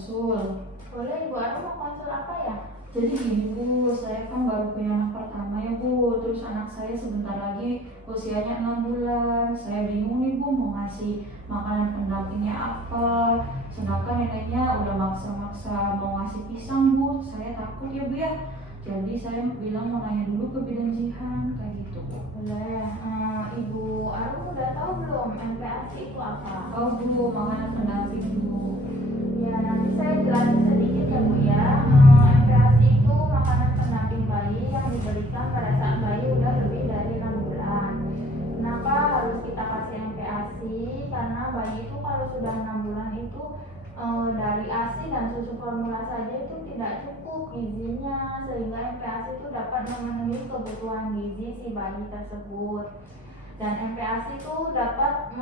konsul. Boleh Ibu Arum, mau konsul apa ya? Jadi gini Bu, saya kan baru punya anak pertama ya Bu. Terus anak saya sebentar lagi usianya 6 bulan. Saya bingung nih Bu mau ngasih makanan pendampingnya apa. Sedangkan neneknya udah maksa-maksa mau ngasih pisang Bu. Saya takut ya Bu ya. Jadi saya bilang mau nanya dulu ke bidan Jihan kayak gitu Bu. Boleh. Ibu Arum udah tahu belum MPASI itu apa? Oh Bu, makanan pendamping Bu. Ya, nanti saya jelasin sedikit ya Bu ya. MPASI itu makanan pendamping bayi yang diberikan pada saat bayi udah lebih dari 6 bulan. Kenapa harus kita kasih MPASI? Karena bayi itu kalau sudah 6 bulan itu dari ASI dan susu formula saja itu tidak cukup gizinya, sehingga MPASI itu dapat memenuhi kebutuhan gizi si bayi tersebut. Dan MPASI itu dapat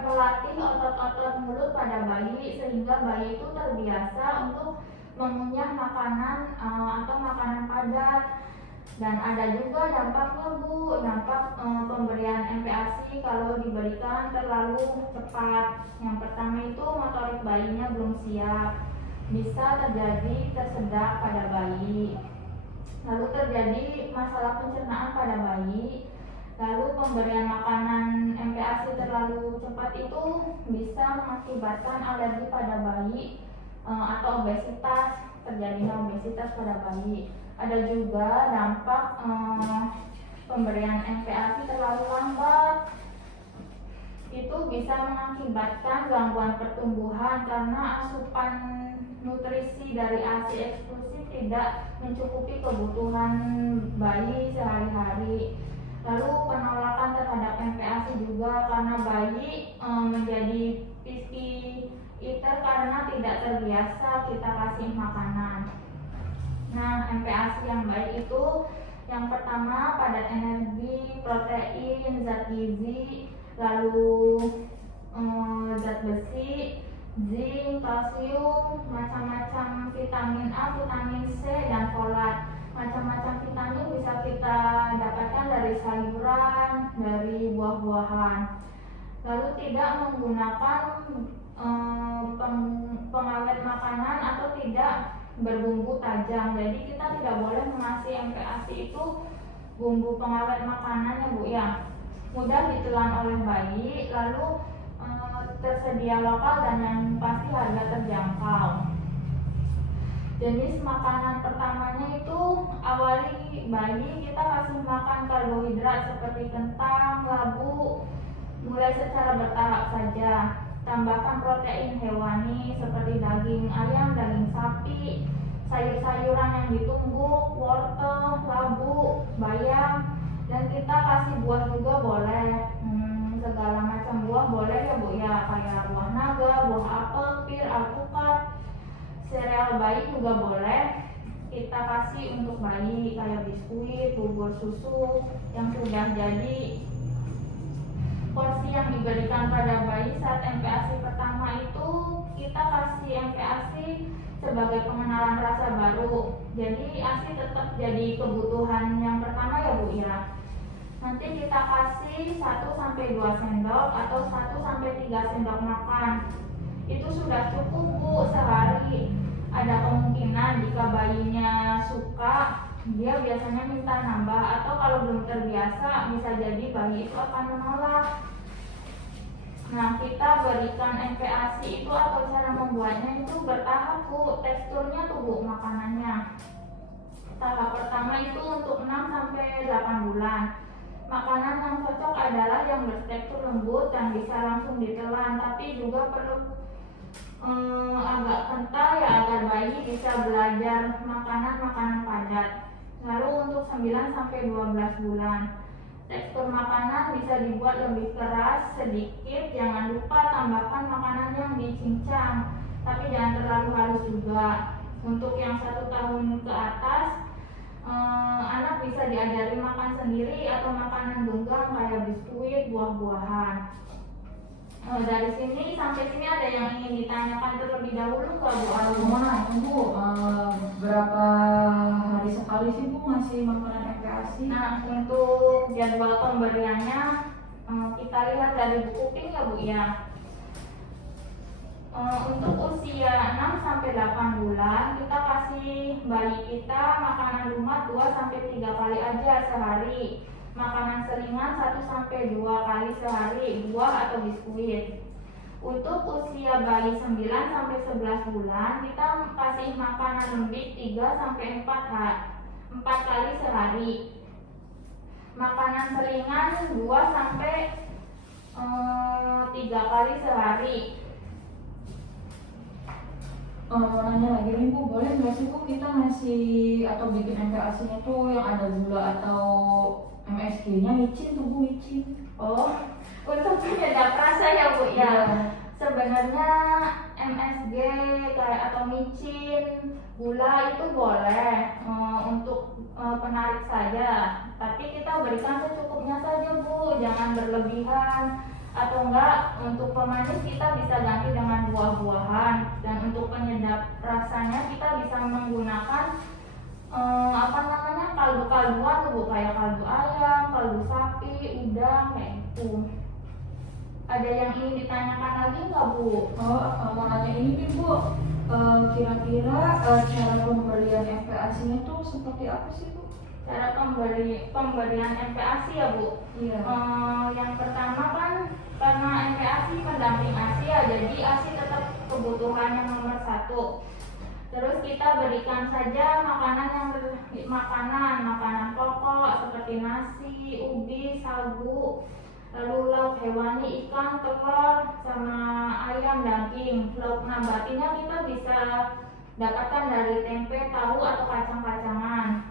melatih otot-otot mulut pada bayi sehingga bayi itu terbiasa untuk mengunyah makanan atau makanan padat. Dan ada juga dampaknya Bu, dampak pemberian MPASI kalau diberikan terlalu cepat. Yang pertama itu motorik bayinya belum siap, bisa terjadi tersedak pada bayi. Lalu terjadi masalah pencernaan pada bayi. Lalu pemberian makanan MPASI terlalu cepat itu bisa mengakibatkan alergi pada bayi atau obesitas, terjadinya obesitas pada bayi. Ada juga dampak pemberian MPASI terlalu lambat. Itu bisa mengakibatkan gangguan pertumbuhan karena asupan nutrisi dari ASI eksklusif tidak mencukupi kebutuhan bayi sehari-hari. Lalu penolakan terhadap MPASI juga karena bayi menjadi picky eater karena tidak terbiasa kita kasih makanan. Nah, MPASI yang baik itu yang pertama padat energi, protein, zat gizi, lalu zat besi, zinc, kalsium, macam-macam vitamin A, vitamin C, dan folat. Macam-macam vitamin bisa kita dapatkan dari sayuran, dari buah-buahan. Lalu tidak menggunakan pengawet makanan atau tidak berbumbu tajam. Jadi kita tidak boleh mengasih MPASI itu bumbu pengawet makanan ya Bu ya. Mudah ditelan oleh bayi, lalu tersedia lokal dan yang pasti harga terjangkau. Jenis makanan pertamanya itu awali bayi kita kasih makan karbohidrat seperti kentang, labu, mulai secara bertahap saja. Tambahkan protein hewani seperti daging ayam, daging sapi, sayur-sayuran yang ditumbuk, wortel, labu, bayam, dan kita kasih buah juga boleh. Segala macam buah boleh ya Bu ya, kayak buah naga, buah apel, pir, alpukat. Sereal bayi juga boleh kita kasih untuk bayi kayak biskuit, bubur susu yang sudah jadi. Porsi yang diberikan pada bayi saat MPASI pertama itu kita kasih MPASI sebagai pengenalan rasa baru. Jadi ASI tetap jadi kebutuhan yang pertama ya Bu ya. Nanti kita kasih 1-2 sendok atau 1-3 sendok makan. Itu sudah cukup Bu sehari. Ada kemungkinan jika bayinya suka, dia biasanya minta nambah, atau kalau belum terbiasa bisa jadi bayi itu akan menolak. Nah, kita berikan MPASI itu atau cara membuatnya itu bertahap Bu, teksturnya tuh Bu makanannya. Tahap pertama itu untuk 6-8 bulan. Makanan yang cocok adalah yang bertekstur lembut dan bisa langsung ditelan, tapi juga perlu agak kental ya agar bayi bisa belajar makanan padat. Lalu untuk 9-12 bulan, tekstur makanan bisa dibuat lebih keras sedikit. Jangan lupa tambahkan makanan yang dicincang, tapi jangan terlalu halus juga. Untuk yang 1 tahun ke atas, anak bisa diajari makan sendiri atau makanan genggam kayak biskuit, buah-buahan. Dari sini sampai sini ada yang ingin ditanyakan terlebih dahulu nggak Bu Arum? Mau nanya Bu, berapa hari sekali sih Bu ngasih makanan MPASI? Nah, untuk jadwal pemberiannya kita lihat dari buku pink ya Bu ya. Untuk usia 6 sampai 8 bulan kita kasih bayi kita makanan lumat 2 sampai 3 kali aja sehari. Makanan selingan 1 sampai 2 kali sehari, buah atau biskuit. Untuk usia bayi 9 sampai 11 bulan kita kasih makanan lembik 3 sampai 4 kali sehari. Makanan selingan 2 sampai 3 kali sehari. Mau nanya lagi nih Bu, boleh nggak sih Bu kita ngasih atau bikin MPASI-nya tuh yang ada gula atau MSG-nya micin tuh Bu, micin. Untuk penyedap rasa ya Bu ya. Iya. Sebenarnya MSG kayak atau micin, gula itu boleh untuk penarik saja. Tapi kita berikan secukupnya saja Bu, jangan berlebihan. Atau enggak, untuk pemanis kita bisa ganti dengan buah-buahan. Dan untuk penyedap rasanya kita bisa menggunakan kaldu-kalduan tuh Bu, kayak kaldu ayam, kaldu sapi, udang kayak gitu. Ada yang ingin ditanyakan lagi nggak Bu? Mau nanya ini nih Bu, kira-kira cara pemberian MPASI-nya tuh seperti apa sih Bu? Cara pemberian MPASI ya Bu? Iya. Yang pertama kan karena MPASI pendamping ASI ya, jadi ASI tetap kebutuhan yang nomor 1. Terus kita berikan saja makanan pokok seperti nasi, ubi, sagu, lalu lauk hewani, ikan, telur, sama ayam, daging. Lauk nabatinya kita bisa dapatkan dari tempe, tahu, atau kacang-kacangan.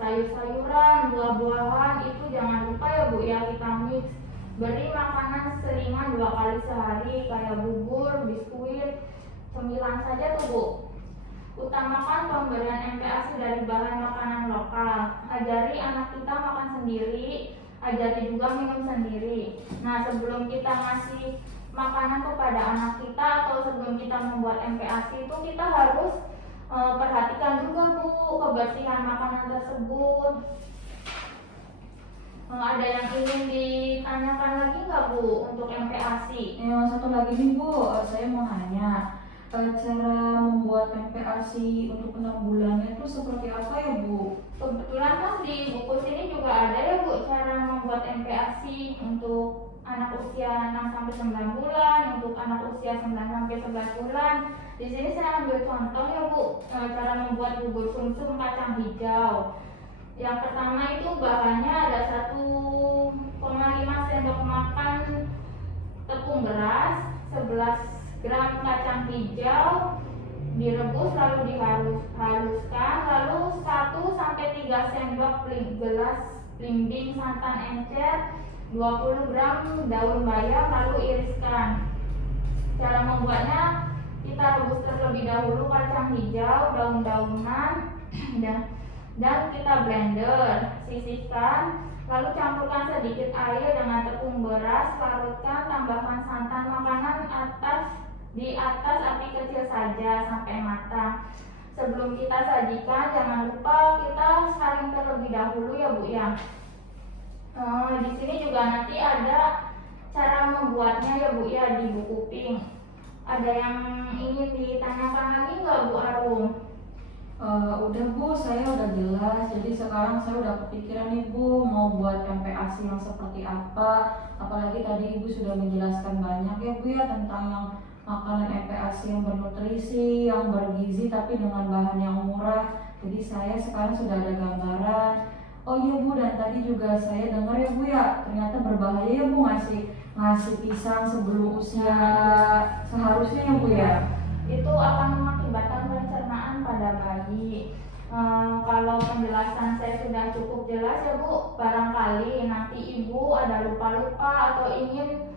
Sayur-sayuran, buah-buahan itu jangan lupa ya Bu ya, kita mix. Beri makanan selingan 2 kali sehari kayak bubur, biskuit, cemilan saja tuh Bu. Utamakan pemberian MPASI dari bahan makanan lokal. Ajari anak kita makan sendiri, ajari juga minum sendiri. Nah, sebelum kita ngasih makanan kepada anak kita atau sebelum kita membuat MPASI itu kita harus perhatikan juga Bu kebersihan makanan tersebut. Ada yang ingin ditanyakan lagi nggak Bu untuk MPASI? Yang satu lagi nih Bu, saya mau nanya cara membuat MPASI untuk 6 bulannya itu seperti apa ya Bu? Kebetulan kan di buku sini juga ada ya Bu cara membuat MPASI untuk anak usia 6 sampai 9 bulan, untuk anak usia 9 sampai 11 bulan. Di sini saya ambil contoh ya Bu, cara membuat bubur sumsum kacang hijau. Yang pertama itu bahannya ada 1,5 sendok makan tepung beras, 11 gram kacang hijau, direbus lalu dihaluskan, lalu 1 sampai 3 sendok gelas blimbing santan encer, 20 gram daun bayam lalu iriskan. Cara membuatnya kita rebus terlebih dahulu kacang hijau, daun-daunan dan kita blender, sisihkan, lalu campurkan sedikit air dengan tepung beras, larutkan, tambahkan santan makanan di atas api kecil saja sampai matang. Sebelum kita sajikan jangan lupa kita saring terlebih dahulu ya Bu ya. Di sini juga nanti ada cara membuatnya ya Bu ya di buku pink. Ada yang ingin ditanyakan lagi nggak Bu Arum? Udah Bu, saya udah jelas. Jadi sekarang saya udah kepikiran nih Bu mau buat MPASI yang seperti apa. Apalagi tadi Ibu sudah menjelaskan banyak ya Bu ya tentang yang makanan MPASI yang bernutrisi, yang bergizi tapi dengan bahan yang murah. Jadi saya sekarang sudah ada gambaran. Oh iya Bu, dan tadi juga saya dengar ya Bu ya, ternyata berbahaya ya Bu ngasih pisang sebelum usia seharusnya ya Bu ya. Itu akan mengakibatkan pencernaan pada bayi. Kalau penjelasan saya sudah cukup jelas ya Bu, barangkali nanti Ibu ada lupa-lupa atau ingin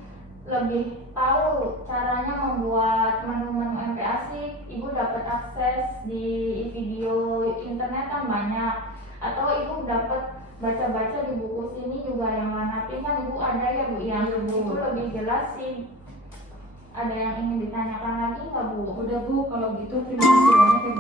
lebih tahu caranya membuat menu-menu MPASI, Ibu dapat akses di video internet kan banyak, atau Ibu dapat baca-baca di buku sini juga yang warna pink kan Ibu ada ya Bu ya. Itu lebih jelas sih. Ada yang ingin ditanyakan lagi nggak Bu? Udah Bu, kalau gitu terima kasih banyak ya